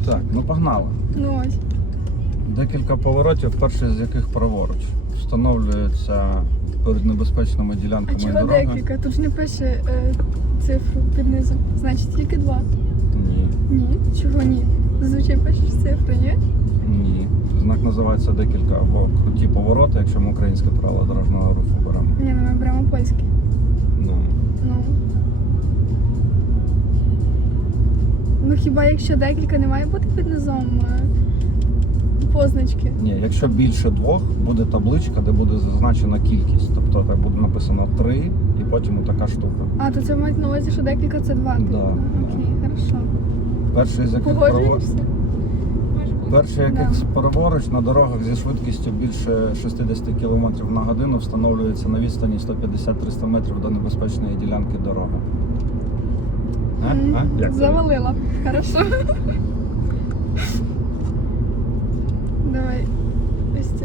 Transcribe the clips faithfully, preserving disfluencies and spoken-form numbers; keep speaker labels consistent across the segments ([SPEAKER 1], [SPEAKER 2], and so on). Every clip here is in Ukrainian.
[SPEAKER 1] Так, ну погнали.
[SPEAKER 2] Ну ось.
[SPEAKER 1] Декілька поворотів, перший з яких праворуч. Встановлюється перед небезпечними
[SPEAKER 2] А
[SPEAKER 1] ділянками
[SPEAKER 2] чого
[SPEAKER 1] дороги.
[SPEAKER 2] декілька? Тут ж не пише е, цифру під низом. Значить тільки два.
[SPEAKER 1] Ні.
[SPEAKER 2] Ні. Чого ні? Зазвичай пишеш цифру, ні?
[SPEAKER 1] Ні. Знак називається декілька або круті повороти, якщо ми українське правило дорожнього руху беремо.
[SPEAKER 2] Ні, ну ми беремо польське.
[SPEAKER 1] Ну,
[SPEAKER 2] Ну. Ну хіба якщо декілька не має бути під низом е, позначки?
[SPEAKER 1] ні, якщо більше двох, буде табличка, де буде зазначена кількість. Тобто так буде написано три і потім така штука.
[SPEAKER 2] А, то це мають на увазі, що декілька це два. типу?
[SPEAKER 1] Да,
[SPEAKER 2] А, Окей, хорошо.
[SPEAKER 1] Перший з яких праворуч.
[SPEAKER 2] Погоджуєшся?
[SPEAKER 1] Перший яких
[SPEAKER 2] Да.
[SPEAKER 1] праворуч на дорогах зі швидкістю більше шістдесят кілометрів на годину встановлюється на відстані сто п'ятдесят - триста метрів до небезпечної ділянки дороги. А?
[SPEAKER 2] М,
[SPEAKER 1] А? Як тобі?
[SPEAKER 2] Завалила. Хорошо. Давай. Ось цей.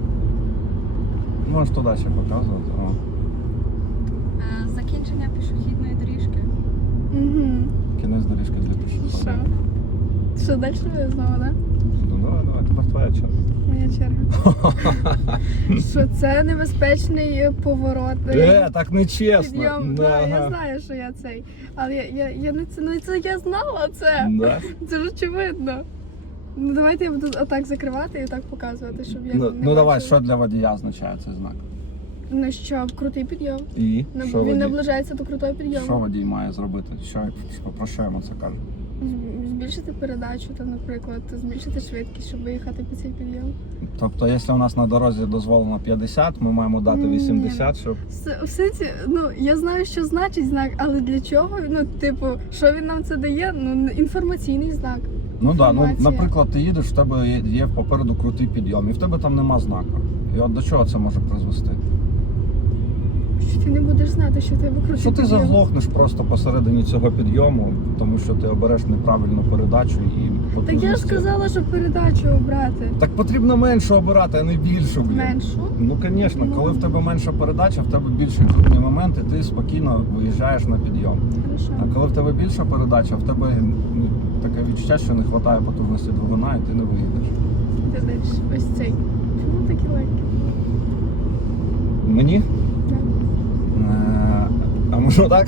[SPEAKER 1] Можеш туди ще показувати. О.
[SPEAKER 3] Е, Закінчення пішохідної доріжки.
[SPEAKER 2] Угу.
[SPEAKER 1] Кінець доріжки для
[SPEAKER 2] Що?
[SPEAKER 1] пішоходів.
[SPEAKER 2] Що, далі знову, так? Да?
[SPEAKER 1] Ну давай, давай, тепер твоя черга.
[SPEAKER 2] Моя черга. Що це небезпечний поворот.
[SPEAKER 1] Е, так не чесно.
[SPEAKER 2] Підйом. Да, я
[SPEAKER 1] Ага.
[SPEAKER 2] знаю, що я цей. Але я, я, я не це, ну це я знала це.
[SPEAKER 1] Да.
[SPEAKER 2] Це ж очевидно. Ну давайте я буду отак закривати і так показувати, щоб я
[SPEAKER 1] Ну,
[SPEAKER 2] не
[SPEAKER 1] ну давай,
[SPEAKER 2] бачила.
[SPEAKER 1] що для водія означає цей знак?
[SPEAKER 2] Ну що, крутий підйом.
[SPEAKER 1] І
[SPEAKER 2] Ну,
[SPEAKER 1] що
[SPEAKER 2] він
[SPEAKER 1] водій?
[SPEAKER 2] наближається до крутого підйому.
[SPEAKER 1] Що водій має зробити? Що, що, про що йому це каже?
[SPEAKER 2] З- Збільшити передачу, там, наприклад, збільшити швидкість, щоб виїхати під цей підйом.
[SPEAKER 1] Тобто, якщо у нас на дорозі дозволено п'ятдесят, ми маємо дати
[SPEAKER 2] Ні.
[SPEAKER 1] вісімдесят, щоб...
[SPEAKER 2] С- В сенсі, ну я знаю, що значить знак, але для чого? Ну, типу, що він нам це дає? Ну, інформаційний знак.
[SPEAKER 1] Ну так, ну,
[SPEAKER 2] Інформація.
[SPEAKER 1] наприклад, ти їдеш, в тебе є, є попереду крутий підйом, і в тебе там нема знаку. І от до чого це може призвести?
[SPEAKER 2] Що ти не будеш знати, що в тебе крутий
[SPEAKER 1] Що ти
[SPEAKER 2] підйом.
[SPEAKER 1] заглохнеш просто посередині цього підйому, тому що ти обереш неправильну передачу і
[SPEAKER 2] Так я ж
[SPEAKER 1] потужності.
[SPEAKER 2] сказала, що передачу обрати.
[SPEAKER 1] Так потрібно менше обирати, а не більшу, блін.
[SPEAKER 2] Меншу.
[SPEAKER 1] Ну, звісно,
[SPEAKER 2] Ну.
[SPEAKER 1] коли в тебе менша передача, в тебе більший крутний момент, і ти спокійно виїжджаєш на підйом.
[SPEAKER 2] Хорошо.
[SPEAKER 1] А коли в тебе більша передача, в тебе ну, таке відчуття, що не вистачає потужності двигуна, і ти не виїдеш.
[SPEAKER 2] Ти далі. Ось цей. Чому такі легкі?
[SPEAKER 1] Мені?
[SPEAKER 2] Да.
[SPEAKER 1] Е, А може так?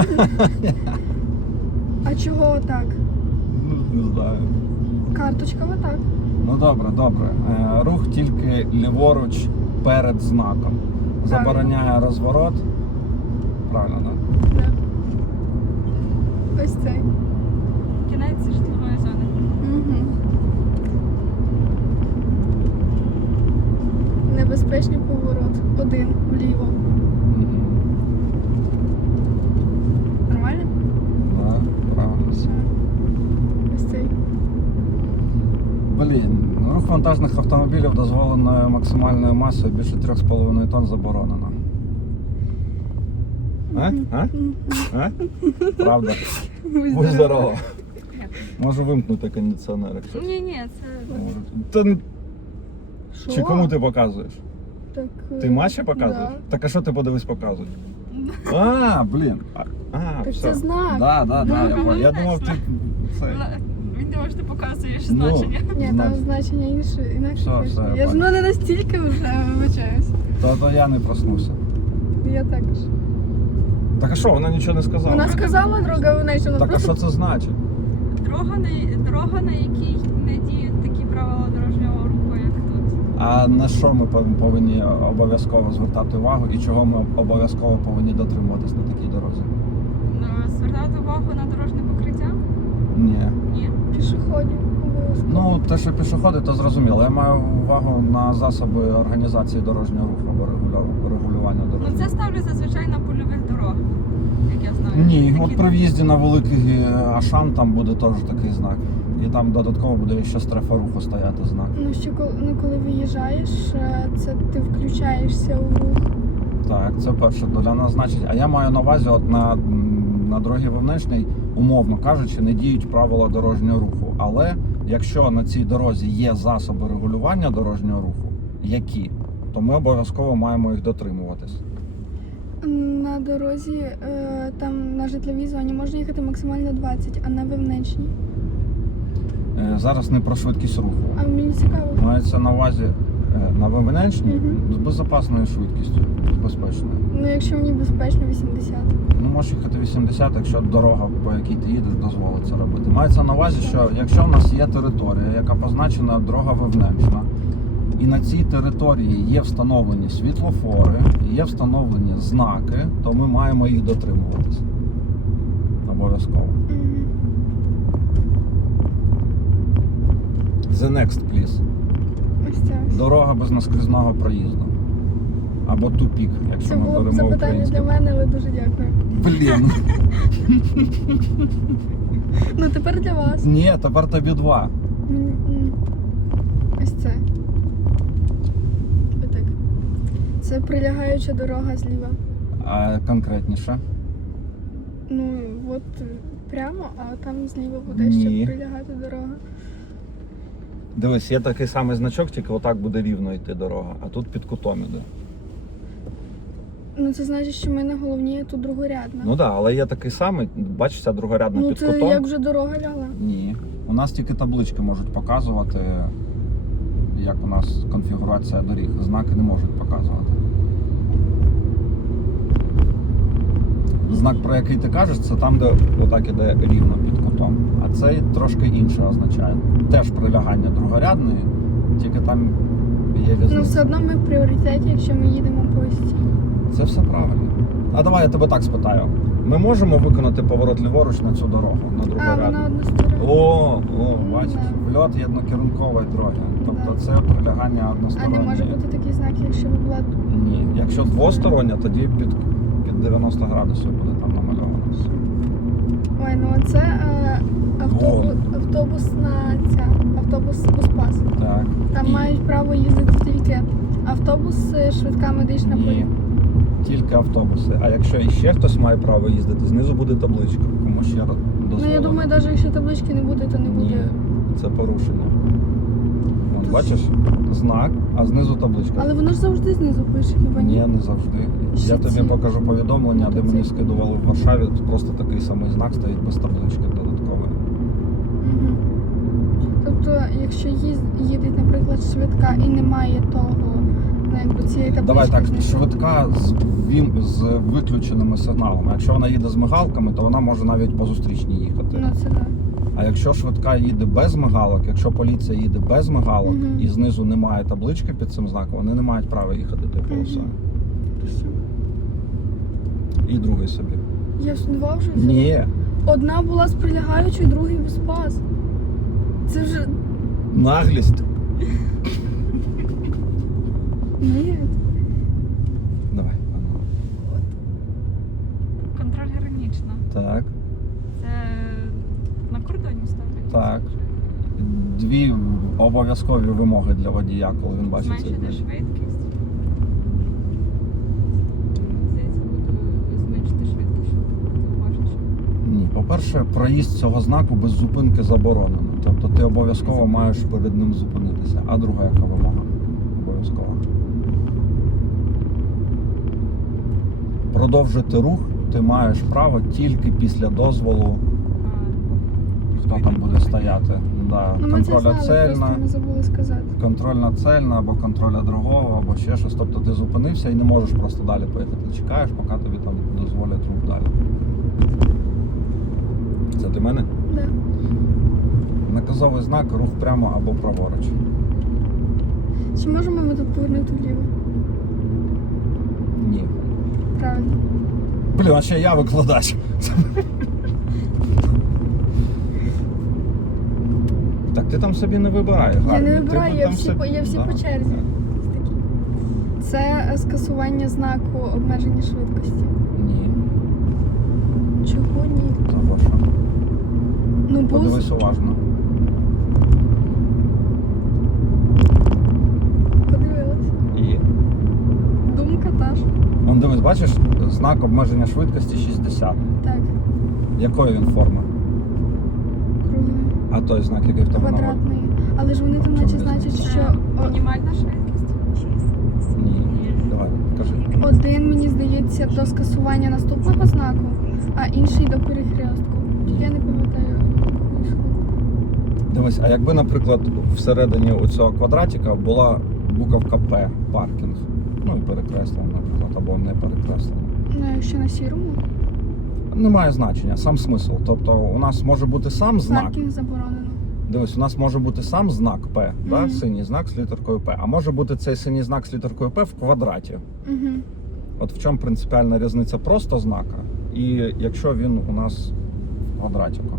[SPEAKER 2] А чого так?
[SPEAKER 1] Ну, не знаю.
[SPEAKER 2] Карточка отак.
[SPEAKER 1] Ну добре, добре. Е, Рух тільки ліворуч перед знаком. Забороняє розворот. Правильно, так?
[SPEAKER 2] Да. Ось цей.
[SPEAKER 3] Кінець житлової зони.
[SPEAKER 2] Угу. Небезпечний поворот. Один вліво. Нормально?
[SPEAKER 1] Так, правильно.
[SPEAKER 2] Все. Ось цей.
[SPEAKER 1] Блін, ну, рух вантажних автомобілів дозволеною максимальною масою більше трьох з половиною тонн заборонено. А? А? А? Правда?
[SPEAKER 2] Будь
[SPEAKER 1] Будь
[SPEAKER 2] здорова.
[SPEAKER 1] здорова. Можу вимкнути кондиціонер, якщо.
[SPEAKER 3] Ні, ні, це
[SPEAKER 1] Можу. Та, н-
[SPEAKER 2] Що?
[SPEAKER 1] чи кому ти показуєш?
[SPEAKER 2] Так,
[SPEAKER 1] Ти
[SPEAKER 2] е,
[SPEAKER 1] Маші показуєш?
[SPEAKER 2] Да.
[SPEAKER 1] Так а що ти подивись показуєш? А, блін. А, а
[SPEAKER 2] Так
[SPEAKER 1] все.
[SPEAKER 2] це знак.
[SPEAKER 1] Да, да, да, я,
[SPEAKER 3] Ну,
[SPEAKER 1] понял. Я думав, ти це.
[SPEAKER 3] він думає, що ти показуєш
[SPEAKER 1] Ну.
[SPEAKER 3] значення.
[SPEAKER 2] Ні,
[SPEAKER 1] Знач-
[SPEAKER 2] там значення інше, інакше.
[SPEAKER 1] Все,
[SPEAKER 2] пише.
[SPEAKER 1] все, я
[SPEAKER 2] я ж ну
[SPEAKER 1] понял.
[SPEAKER 2] не настільки вже вибачаюсь.
[SPEAKER 1] То, то я не проснувся.
[SPEAKER 2] Я також.
[SPEAKER 1] Так а що, вона нічого не сказала?
[SPEAKER 2] Вона сказала друга, вона що вона
[SPEAKER 1] Так а
[SPEAKER 2] просто.
[SPEAKER 1] що це значить?
[SPEAKER 3] Дорога, на, дорога, на якій не діють такі правила дорожнього руху, як тут.
[SPEAKER 1] А на що ми пов- повинні обов'язково звертати увагу і чого ми обов'язково повинні дотримуватись на такій дорозі?
[SPEAKER 3] Ну, звертати увагу на дорожнє покриття?
[SPEAKER 1] Ні.
[SPEAKER 3] Ні.
[SPEAKER 2] Пішоходів. обов'язково.
[SPEAKER 1] Ну, те, що пішоходи, то зрозуміло. Я маю увагу на засоби організації дорожнього руху або регуля- регулювання
[SPEAKER 3] Ну,
[SPEAKER 1] дорожнього.
[SPEAKER 3] це ставлю зазвичай на польових дорогах, як я знаю.
[SPEAKER 1] Ні,
[SPEAKER 3] Такі
[SPEAKER 1] от при в'їзді на великий Ашан там буде теж такий знак. І там додатково буде ще стрефа руху стояти знак.
[SPEAKER 2] Ну, що коли, ну, коли виїжджаєш, е, це ти включаєшся у рух.
[SPEAKER 1] Так, це перше для нас значить. А я маю на увазі, от на, м, на дорогі Вовничній, умовно кажучи, не діють правила дорожнього руху. Але якщо на цій дорозі є засоби регулювання дорожнього руху, які, то ми обов'язково маємо їх дотримуватись.
[SPEAKER 2] На дорозі, е, там на житловій зоні можна їхати максимально двадцять, а на вивничній.
[SPEAKER 1] Е, Зараз не про швидкість руху.
[SPEAKER 2] А мені цікаво.
[SPEAKER 1] Мається на увазі е, на вивиненчній
[SPEAKER 2] Мгм.
[SPEAKER 1] з безпечною швидкістю. З безпечною.
[SPEAKER 2] Ну, якщо мені безпечно, вісімдесят.
[SPEAKER 1] Ну, можеш їхати вісімдесят, якщо дорога, по якій ти їдеш, дозволить це робити. Мається на увазі, що якщо в нас є територія, яка позначена дорога вивненчна, і на цій території є встановлені світлофори, є встановлені знаки, то ми маємо їх дотримуватися. Обов'язково.
[SPEAKER 2] Мгм.
[SPEAKER 1] The next, please.
[SPEAKER 2] Ось це ось.
[SPEAKER 1] Дорога без наскрізного проїзду. Або тупік, якщо
[SPEAKER 2] Це
[SPEAKER 1] ми
[SPEAKER 2] було б
[SPEAKER 1] беремо
[SPEAKER 2] запитання для
[SPEAKER 1] українське.
[SPEAKER 2] мене, але дуже дякую.
[SPEAKER 1] Блін.
[SPEAKER 2] Ну, тепер для вас.
[SPEAKER 1] Ні, тепер тобі два.
[SPEAKER 2] М, м. Ось це. Отак. Це прилягаюча дорога зліва.
[SPEAKER 1] А конкретніше.
[SPEAKER 2] Ну, от е, прямо, а там зліва буде
[SPEAKER 1] Ні.
[SPEAKER 2] ще прилягати дорога.
[SPEAKER 1] Дивись, є такий самий значок, тільки отак буде рівно йти дорога, а тут під кутом іде.
[SPEAKER 2] Ну, це значить, що ми на головній, а тут другорядна.
[SPEAKER 1] Ну так, да, але є такий самий, бачиш, ця другорядна
[SPEAKER 2] Ну,
[SPEAKER 1] під
[SPEAKER 2] це
[SPEAKER 1] кутом.
[SPEAKER 2] як вже дорога лягла.
[SPEAKER 1] Ні. У нас тільки таблички можуть показувати, як у нас конфігурація доріг. Знаки не можуть показувати. Знак, про який ти кажеш, це там, де отак іде рівно під кутом. А цей трошки інше означає. Теж прилягання другорядної, тільки там є різниця.
[SPEAKER 2] Ну, все одно ми в пріоритеті, якщо ми їдемо по ось цій.
[SPEAKER 1] Це все правильно. А давай я тебе так спитаю. Ми можемо виконати поворот ліворуч на цю дорогу, на
[SPEAKER 2] А,
[SPEAKER 1] другорядну?
[SPEAKER 2] вона одностороння.
[SPEAKER 1] О, о,
[SPEAKER 2] Ну,
[SPEAKER 1] бачиш,
[SPEAKER 2] да.
[SPEAKER 1] вльот єднокерункової дороги. Тобто
[SPEAKER 2] Да.
[SPEAKER 1] це прилягання
[SPEAKER 2] А
[SPEAKER 1] одностороннє.
[SPEAKER 2] не може бути такий знак, якщо би була
[SPEAKER 1] Ні. Якщо двостороння, тоді під, під дев'яносто градусів буде там намальовано.
[SPEAKER 2] Ой, ну це е, автобус, автобусна ця, автобус буспас.
[SPEAKER 1] Так.
[SPEAKER 2] Там
[SPEAKER 1] І-
[SPEAKER 2] мають право їздити тільки автобуси, швидка медична
[SPEAKER 1] Ні.
[SPEAKER 2] поліція.
[SPEAKER 1] Тільки автобуси. А якщо іще хтось має право їздити, знизу буде табличка, кому ще раз дозволено.
[SPEAKER 2] Ну я думаю, навіть якщо таблички не буде, то не
[SPEAKER 1] Ні,
[SPEAKER 2] буде.
[SPEAKER 1] це порушення. От, бачиш, знак, а знизу табличка.
[SPEAKER 2] Але воно ж завжди знизу пише, хіба ні?
[SPEAKER 1] Ні, не завжди.
[SPEAKER 2] Ще
[SPEAKER 1] Я тобі
[SPEAKER 2] ці-
[SPEAKER 1] покажу повідомлення, де
[SPEAKER 2] мотоцикл.
[SPEAKER 1] мені скидували в Варшаві. Тут просто такий самий знак стоїть без таблички додаткової.
[SPEAKER 2] Мгм. Тобто, якщо їз- їде, наприклад, швидка і немає того, ну, якби цієї таблички.
[SPEAKER 1] Давай так,
[SPEAKER 2] знизу.
[SPEAKER 1] швидка з, вім- з виключеними сигналами. Якщо вона їде з мигалками, то вона може навіть по зустрічній їхати.
[SPEAKER 2] Ну це так.
[SPEAKER 1] А якщо швидка їде без мигалок, якщо поліція їде без мигалок
[SPEAKER 2] Мгм.
[SPEAKER 1] і знизу немає таблички під цим знаком, вони не мають права їхати тою полосою. І другий собі.
[SPEAKER 2] Я ж два вже взяла.
[SPEAKER 1] Ні,
[SPEAKER 2] Одна була з прилягаючою, другий без пас. Це вже.
[SPEAKER 1] наглість.
[SPEAKER 2] Ні.
[SPEAKER 1] Давай.
[SPEAKER 3] Контроль гранична.
[SPEAKER 1] Так.
[SPEAKER 3] Це на кордоні ставлять.
[SPEAKER 1] Так. Дві обов'язкові вимоги для водія, коли він бачить цей
[SPEAKER 3] Зменшити
[SPEAKER 1] знак.
[SPEAKER 3] швидкість. Здається, буду зменшити швидкість, щоб бути уважніше.
[SPEAKER 1] Ні, по-перше, проїзд цього знаку без зупинки заборонено. Тобто ти обов'язково маєш перед ним зупинитися. А друга яка вимога? Обов'язково. Продовжити рух ти маєш право тільки після дозволу, хто там буде стояти. Да.
[SPEAKER 2] Ну ми це
[SPEAKER 1] Контроля
[SPEAKER 2] знали,
[SPEAKER 1] цельна,
[SPEAKER 2] просто ми забули сказати.
[SPEAKER 1] контрольна цельна або контроля другого, або ще щось. Тобто ти зупинився і не можеш просто далі поїхати. Чекаєш, поки тобі там дозволять рух далі. Це для мене?
[SPEAKER 2] Да.
[SPEAKER 1] Наказовий знак, рух прямо або праворуч.
[SPEAKER 2] Чи можемо ми тут повернути вліво?
[SPEAKER 1] Ні.
[SPEAKER 2] Правильно.
[SPEAKER 1] Блін, а ще я викладач. Так ти там собі не вибирай.
[SPEAKER 2] Я
[SPEAKER 1] Гарно.
[SPEAKER 2] не
[SPEAKER 1] Ти
[SPEAKER 2] вибираю,
[SPEAKER 1] би
[SPEAKER 2] я
[SPEAKER 1] там
[SPEAKER 2] всі,
[SPEAKER 1] собі-
[SPEAKER 2] по, я всі
[SPEAKER 1] Да,
[SPEAKER 2] по черзі.
[SPEAKER 1] да.
[SPEAKER 2] Ось такі. Це е, скасування знаку обмеження швидкості.
[SPEAKER 1] Ні.
[SPEAKER 2] Чого ні?
[SPEAKER 1] Того що.
[SPEAKER 2] Ну, бус.
[SPEAKER 1] Подивись уважно.
[SPEAKER 2] Подивилась.
[SPEAKER 1] І.
[SPEAKER 2] Думка та ж.
[SPEAKER 1] Вон дивись, бачиш, знак обмеження швидкості шістдесят.
[SPEAKER 2] Так,
[SPEAKER 1] Якої він форми?
[SPEAKER 2] круглий,
[SPEAKER 1] А той знак, який в тебе на ролі?
[SPEAKER 2] квадратний. Але ж вони там
[SPEAKER 1] Чому
[SPEAKER 2] наче
[SPEAKER 1] не
[SPEAKER 2] значать,
[SPEAKER 1] знаю?
[SPEAKER 2] що
[SPEAKER 3] Це
[SPEAKER 2] о-
[SPEAKER 3] мінімальна швидкість.
[SPEAKER 1] Ні. Давай, кажи.
[SPEAKER 2] один, мені здається, до скасування наступного знаку, а інший до перехрестку. Я не пам'ятаю. якої школи.
[SPEAKER 1] Дивись, а якби, наприклад, всередині оцього квадратика була буковка П, паркінг, ну і перекреслена, наприклад, або не перекреслена.
[SPEAKER 2] Ну, якщо на сірому,
[SPEAKER 1] Немає значення, сам смисл. Тобто у нас може бути сам знак.
[SPEAKER 2] паркінг заборонено.
[SPEAKER 1] Дивись, у нас може бути сам знак П, да?
[SPEAKER 2] Мгм.
[SPEAKER 1] Синій знак з літеркою П. А може бути цей синій знак з літеркою П в квадраті.
[SPEAKER 2] Угу.
[SPEAKER 1] От в чому принципіальна різниця просто знака, і якщо він у нас в квадратику.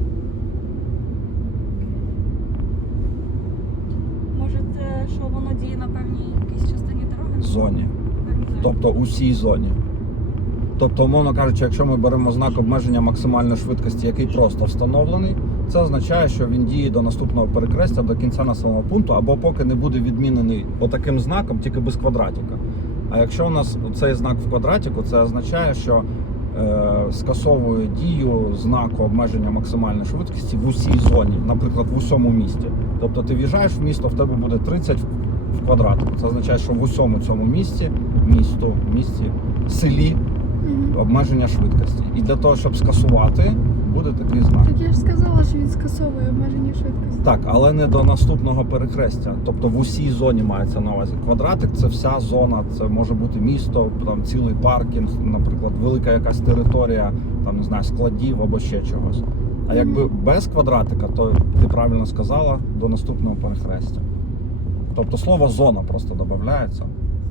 [SPEAKER 3] Може, це, що воно діє на певній якійсь частині дороги?
[SPEAKER 1] Зоні.
[SPEAKER 3] Певній зоні.
[SPEAKER 1] Тобто усій зоні. Тобто, умовно кажучи, якщо ми беремо знак обмеження максимальної швидкості, який просто встановлений, це означає, що він діє до наступного перехрестя, до кінця населеного пункту, або поки не буде відмінений отаким знаком, тільки без квадратика. А якщо у нас цей знак в квадратику, це означає, що е, скасовує дію знаку обмеження максимальної швидкості в усій зоні, наприклад, в усьому місті. Тобто ти в'їжджаєш в місто, в тебе буде тридцять в квадратику. Це означає, що в усьому цьому місті, місту, місті, селі
[SPEAKER 2] Угу.
[SPEAKER 1] обмеження швидкості. І для того, щоб скасувати, буде такий знак.
[SPEAKER 2] Так я ж сказала, що він скасовує обмеження швидкості.
[SPEAKER 1] Так, але не до наступного перехрестя. Тобто в усій зоні мається на увазі. Квадратик це вся зона, це може бути місто, там цілий паркінг, наприклад, велика якась територія, там не знаю, складів або ще чогось. А якби без квадратика, то ти правильно сказала, до наступного перехрестя. Тобто слово зона просто додається.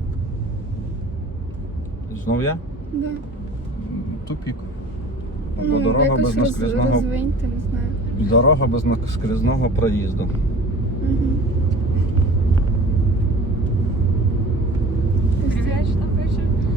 [SPEAKER 1] Знов я?
[SPEAKER 2] Да.
[SPEAKER 1] Тупік. Або
[SPEAKER 2] Ну,
[SPEAKER 1] дорога
[SPEAKER 2] якось
[SPEAKER 1] без
[SPEAKER 2] роз,
[SPEAKER 1] наскрізного
[SPEAKER 2] розвиньте, не знаю.
[SPEAKER 1] дорога без наскрізного проїзду.
[SPEAKER 2] Угу.
[SPEAKER 3] Перевіряєш, що там пише?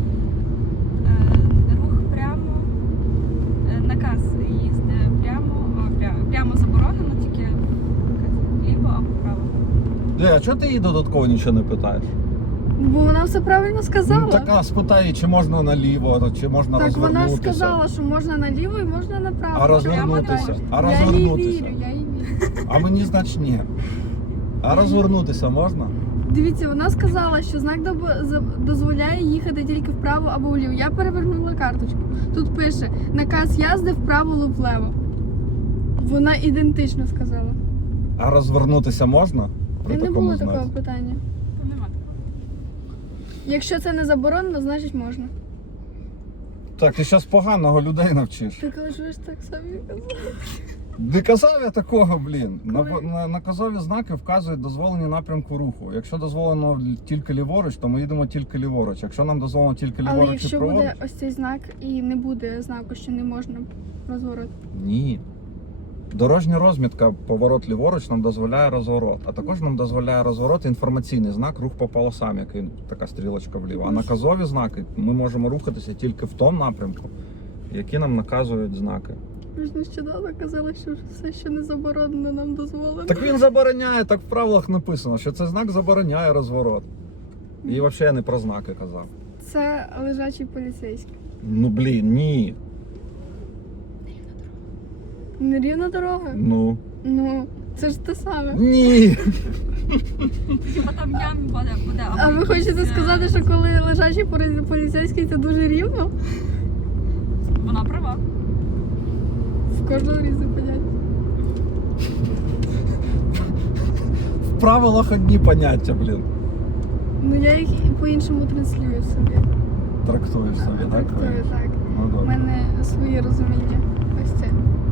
[SPEAKER 3] Е, Рух прямо, е, наказ їзди прямо, а, прямо, прямо заборонено, тільки наказ ліво або право.
[SPEAKER 1] Де, а чого ти її додатково нічого не питаєш?
[SPEAKER 2] Бо вона все правильно сказала.
[SPEAKER 1] Ну, така спитай, чи можна наліво, чи можна
[SPEAKER 2] Так вона
[SPEAKER 1] розвернутися.
[SPEAKER 2] ж сказала, що можна наліво і можна направо.
[SPEAKER 1] А розвернутися?
[SPEAKER 3] Прямо
[SPEAKER 1] А
[SPEAKER 2] Я їй
[SPEAKER 1] розвернутися?
[SPEAKER 2] вірю, я їй вірю.
[SPEAKER 1] А мені значить ні. А розвернутися можна?
[SPEAKER 2] Дивіться, вона сказала, що знак доб- за- дозволяє їхати тільки вправо або вліво. Я перевернула карточку. Тут пише наказ язди вправо або влево. Вона ідентично сказала.
[SPEAKER 1] А розвернутися можна? При
[SPEAKER 2] І не
[SPEAKER 1] такому
[SPEAKER 2] було
[SPEAKER 1] знаці?
[SPEAKER 2] такого питання.
[SPEAKER 3] То нема такого.
[SPEAKER 2] Якщо це не заборонено, значить можна.
[SPEAKER 1] Так, ти зараз поганого людей навчиш.
[SPEAKER 2] Ти кажеш, ви ж так самі казали.
[SPEAKER 1] Не казав я такого, блін. На,
[SPEAKER 2] Коли?
[SPEAKER 1] на, наказові знаки вказують дозволені напрямку руху. Якщо дозволено тільки ліворуч, то ми їдемо тільки ліворуч. Якщо нам дозволено тільки
[SPEAKER 2] Але
[SPEAKER 1] ліворуч і
[SPEAKER 2] якщо
[SPEAKER 1] праворуч...
[SPEAKER 2] буде ось цей знак і не буде знаку, що не можна розворот.
[SPEAKER 1] Ні. Дорожня розмітка поворот ліворуч нам дозволяє розворот, а також нам дозволяє розворот інформаційний знак рух по полосам, який така стрілочка вліво. А наказові знаки ми можемо рухатися тільки в тому напрямку, які нам наказують знаки.
[SPEAKER 2] Ви ж нещодавно казали, що все, що не заборонено, нам дозволено.
[SPEAKER 1] Так він забороняє, так в правилах написано, що цей знак забороняє розворот. І взагалі я не про знаки казав.
[SPEAKER 2] Це лежачий поліцейський.
[SPEAKER 1] Ну блін, ні.
[SPEAKER 2] Нерівна дорога?
[SPEAKER 1] Ну.
[SPEAKER 2] Ну, це ж те саме.
[SPEAKER 1] Ні.
[SPEAKER 3] Хіба там ям буде, буде або
[SPEAKER 2] А ви
[SPEAKER 3] якісь,
[SPEAKER 2] хочете
[SPEAKER 3] е,
[SPEAKER 2] сказати, що коли лежачий полі- поліцейський, це дуже рівно?
[SPEAKER 3] Вона права.
[SPEAKER 2] В кожного різне поняття.
[SPEAKER 1] В правилах одні поняття, блін.
[SPEAKER 2] Ну я їх і по-іншому транслюю собі.
[SPEAKER 1] Трактуєш собі, так?
[SPEAKER 2] Трактую, так.
[SPEAKER 1] Ну
[SPEAKER 2] У
[SPEAKER 1] добре.
[SPEAKER 2] мене своє розуміння. Ось це.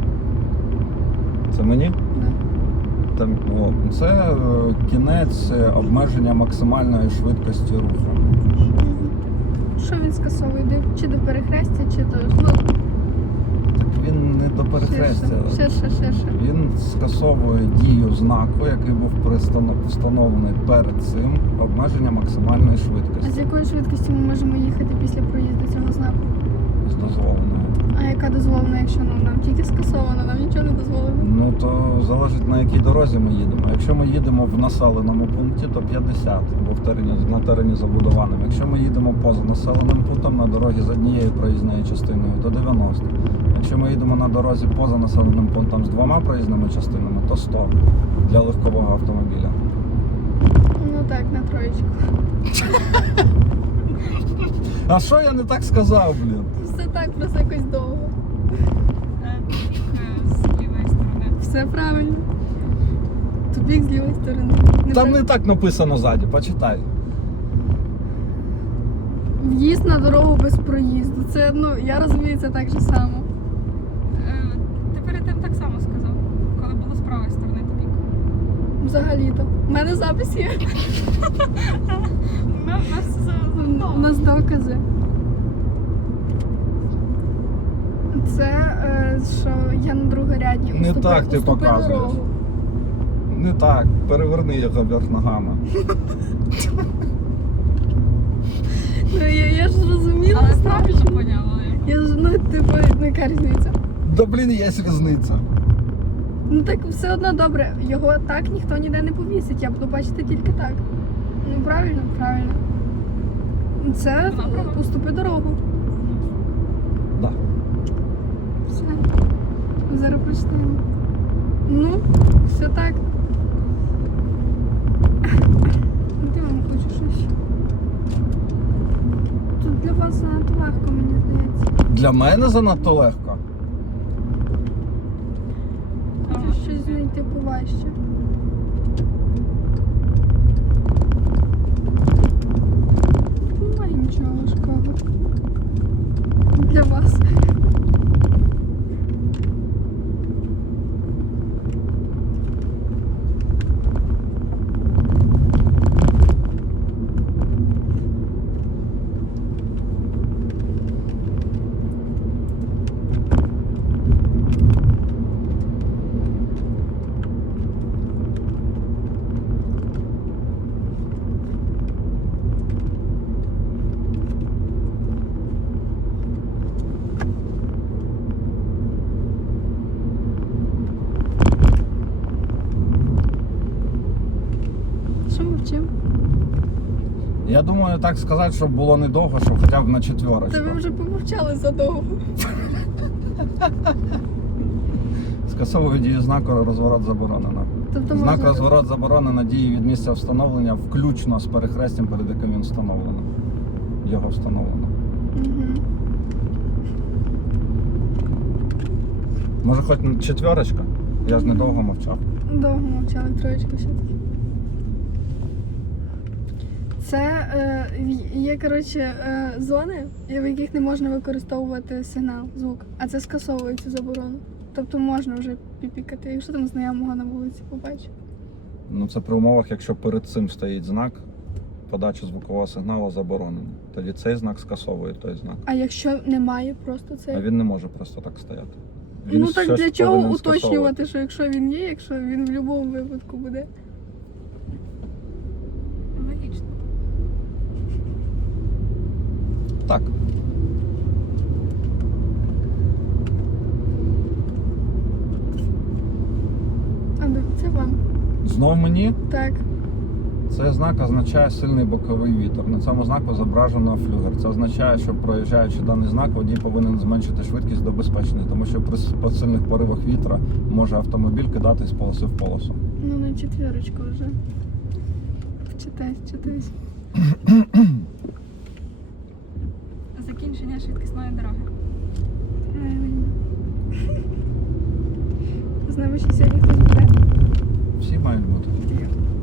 [SPEAKER 1] Це мені?
[SPEAKER 2] Да.
[SPEAKER 1] Там, о, це е, кінець е, обмеження максимальної швидкості руху.
[SPEAKER 2] Що він скасовує? До- Чи до перехрестя, чи до. Ну,
[SPEAKER 1] Так він не до перехрестя.
[SPEAKER 2] Ширше, ширше, ширше.
[SPEAKER 1] Він скасовує дію знаку, який був пристано- встановлений перед цим обмеження максимальної
[SPEAKER 2] А з
[SPEAKER 1] швидкості
[SPEAKER 2] якою швидкістю ми можемо їхати після проїзду цього знаку?
[SPEAKER 1] з дозволеною.
[SPEAKER 2] А яка дозволена, якщо ну, нам тільки скасовано, нам нічого не дозволено?
[SPEAKER 1] Ну то залежить на якій дорозі ми їдемо. Якщо ми їдемо в населеному пункті, то п'ятдесят, або в терені, на терені забудованому. Якщо ми їдемо поза населеним пунктом на дорозі з однією проїзною частиною, то дев'яносто. Якщо ми їдемо на дорозі поза населеним пунктом з двома проїзними частинами, то сто для легкового автомобіля.
[SPEAKER 2] Ну так, на троєчку.
[SPEAKER 1] А що я не так сказав, блін?
[SPEAKER 2] Все так, просто якось довго.
[SPEAKER 3] Е, Бік е, з лівої сторони.
[SPEAKER 2] Все правильно. бік з лівої сторони. Не
[SPEAKER 1] Там
[SPEAKER 2] так.
[SPEAKER 1] не так написано ззаді, почитай.
[SPEAKER 2] В'їзд на дорогу без проїзду. Це, ну, я розумію, це так же само.
[SPEAKER 3] Е, Ти перед тим так само сказав, коли було з правої сторони тобі.
[SPEAKER 2] Взагалі-то. У мене запис є.
[SPEAKER 3] У нас все за-
[SPEAKER 2] У нас докази. Це, е, що я на другорядній.
[SPEAKER 1] Не
[SPEAKER 2] Уступи-
[SPEAKER 1] так ти
[SPEAKER 2] уступи
[SPEAKER 1] показуєш.
[SPEAKER 2] дорогу.
[SPEAKER 1] Не так, переверни його вверх ногами.
[SPEAKER 2] Ну, я, я ж зрозуміла.
[SPEAKER 3] Але
[SPEAKER 2] справді.
[SPEAKER 3] правильно поняла.
[SPEAKER 2] Я ж, ну, типу, ну, яка різниця?
[SPEAKER 1] Да блін, є різниця.
[SPEAKER 2] Ну так все одно добре, його так ніхто ніде не повісить, я буду бачити тільки так. Ну правильно, правильно. Це
[SPEAKER 3] Вона права.
[SPEAKER 2] уступи дорогу.
[SPEAKER 1] Да.
[SPEAKER 2] Все. Зараз почнемо. Ну, все так. Де вам хочу щось? Тут для вас занадто легко, мені здається.
[SPEAKER 1] Для мене занадто легко.
[SPEAKER 2] Хочу щось знайти поважче. Немає нічого важкого. Для вас. Що мовчимо?
[SPEAKER 1] Я думаю, так сказати, щоб було недовго, щоб хоча б на четверочку.
[SPEAKER 2] Та ви вже помовчали задовго.
[SPEAKER 1] Скасовує дію знаку розворот заборонено.
[SPEAKER 2] Тобто
[SPEAKER 1] Знак
[SPEAKER 2] можна...
[SPEAKER 1] розворот заборонено дії від місця встановлення, включно з перехрестям, перед яким він встановлено. Його встановлено.
[SPEAKER 2] Угу.
[SPEAKER 1] Може хоч четверочка? Я ж недовго мовчав.
[SPEAKER 2] Довго мовчали, троєчку все-таки. Це е, є, коротше, е, зони, в яких не можна використовувати сигнал, звук, а це скасовує цю заборону. Тобто можна вже піпікати, якщо там знайомого на вулиці побачиш.
[SPEAKER 1] Ну це при умовах, якщо перед цим стоїть знак, подача звукового сигналу заборонена. Тоді цей знак скасовує той знак.
[SPEAKER 2] А якщо немає просто це.
[SPEAKER 1] А він не може просто так стояти.
[SPEAKER 2] Ну так
[SPEAKER 1] щось
[SPEAKER 2] для чого
[SPEAKER 1] повинен
[SPEAKER 2] уточнювати,
[SPEAKER 1] скасовувати.
[SPEAKER 2] що якщо він є, якщо він в будь-якому випадку буде.
[SPEAKER 3] Логічно.
[SPEAKER 1] Так.
[SPEAKER 2] А ну, це вам.
[SPEAKER 1] Знов мені
[SPEAKER 2] Так.
[SPEAKER 1] цей знак означає сильний боковий вітер. На цьому знаку зображено флюгер. Це означає, що проїжджаючи даний знак, водій повинен зменшити швидкість до безпечної, тому що при с- по сильних поривах вітра може автомобіль кидати з полоси в полосу.
[SPEAKER 2] Ну на четверочку вже. Читай, читай.
[SPEAKER 3] Закінчення швидкісної дороги.
[SPEAKER 2] Правильно. З нами ще сьогодні хтось буде.
[SPEAKER 1] Всі мають бути.